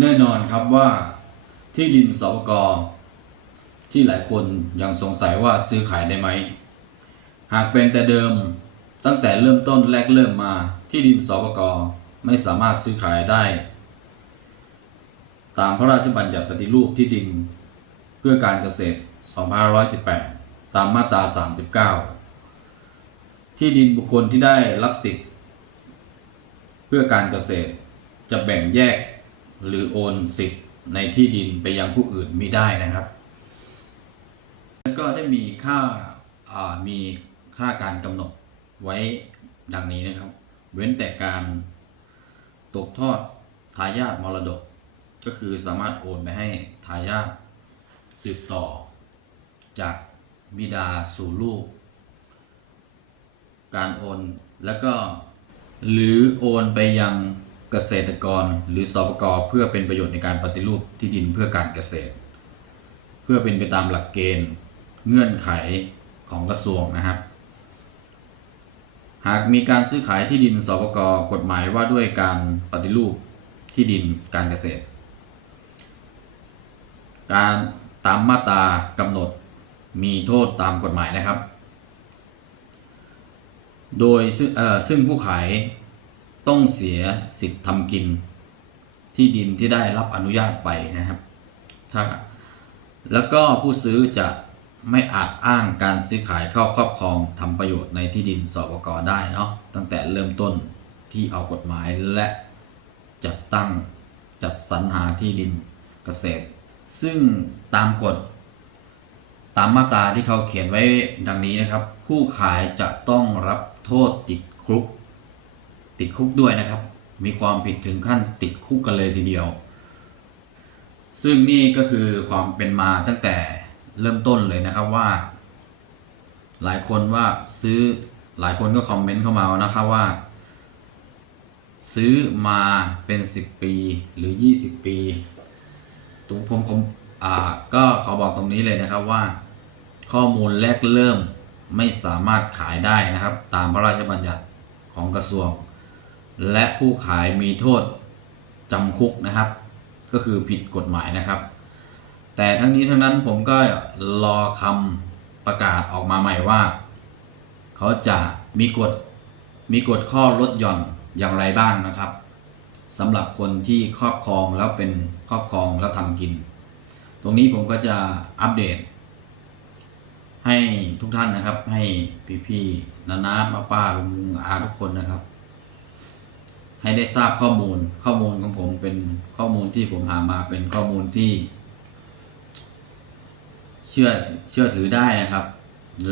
แน่นอนครับว่าที่ดินสปกที่หลายคนยังสงสัยว่าซื้อขายได้ไหม หากเป็นแต่เดิมตั้งแต่เริ่มต้นแรกเริ่มมาที่ดินสปกไม่สามารถซื้อขายได้ ตามพระราชบัญญัติปฏิรูปที่ดิน เพื่อการเกษตร 2518 ตามมาตรา 39 ที่ดินบุคคลที่ได้รับสิทธิ์ เพื่อการเกษตรจะแบ่งแยก หรือโอนสิทธิ์ในที่ดินไปยังผู้อื่นไม่ได้นะครับ แล้วก็ได้มีค่าอ่ามีค่าการกำหนดไว้ดังนี้นะครับ เว้นแต่การตกทอดทายาทมรดก ก็คือสามารถโอนไปให้ทายาทสืบต่อ จากบิดาสู่ลูก การโอนแล้วก็หรือโอนไปยัง เกษตรกรหรือสปกเพื่อเป็นประโยชน์ในการปฏิรูปที่ดินเพื่อการเกษตร เพื่อเป็นไปตามหลักเกณฑ์ เงื่อนไขของกระทรวงนะครับ หากมีการซื้อขายที่ดินสปกกฎหมายว่าด้วยการปฏิรูปที่ดินการเกษตร การตามมาตรากำหนดมีโทษตามกฎหมายนะครับ โดยซึ่งเอ่อซึ่งผู้ขาย ต้องเสียสิทธิ์ทำกิน ที่ดินที่ได้รับอนุญาตไปนะครับ ถ้าแล้วก็ผู้ซื้อจะไม่อาจอ้างการซื้อขายเข้าครอบครองทำประโยชน์ในที่ดินสปกได้เนาะตั้งแต่เริ่มต้นที่เอากฎหมายและจัดตั้งจัดสรรหาที่ดินเกษตร ซึ่งตามกฎตามมาตราที่เขาเขียนไว้ดังนี้นะครับ ผู้ขายจะต้องรับโทษติดคุก ติดคุกด้วยนะครับ มีความผิดถึงขั้นติดคุกกันเลยทีเดียว ซึ่งนี่ก็คือความเป็นมาตั้งแต่เริ่มต้นเลยนะครับว่า หลายคนว่าซื้อหลายคนก็คอมเมนต์เข้ามานะครับว่า ซื้อมาเป็น 10 ปีหรือ 20 ปีตรงผมผมอ่าก็ขอบอกตรงนี้เลยนะครับว่า ข้อมูลแรกเริ่มไม่สามารถขายได้นะครับ ตามพระราชบัญญัติของกระทรวง และผู้ขายมีโทษจำคุกนะครับ ก็คือผิดกฎหมายนะครับ แต่ทั้งนี้ทั้งนั้นผมก็รอคำประกาศออกมาใหม่ว่า เขาจะมีกฎมีกฎข้อลดหย่อนอย่างไรบ้างนะครับสำหรับคนที่ครอบครองแล้วเป็นครอบครองแล้วทำกิน ตรงนี้ผมก็จะอัปเดต ให้ทุกท่านนะครับ ให้พี่ๆนานาป้าป้าลุงลุงอาทุกคนนะครับ ให้ได้ทราบข้อมูลข้อมูลของผมเป็นข้อมูลที่ผมหามาเป็นข้อมูลที่ เชื่อเชื่อถือได้นะครับ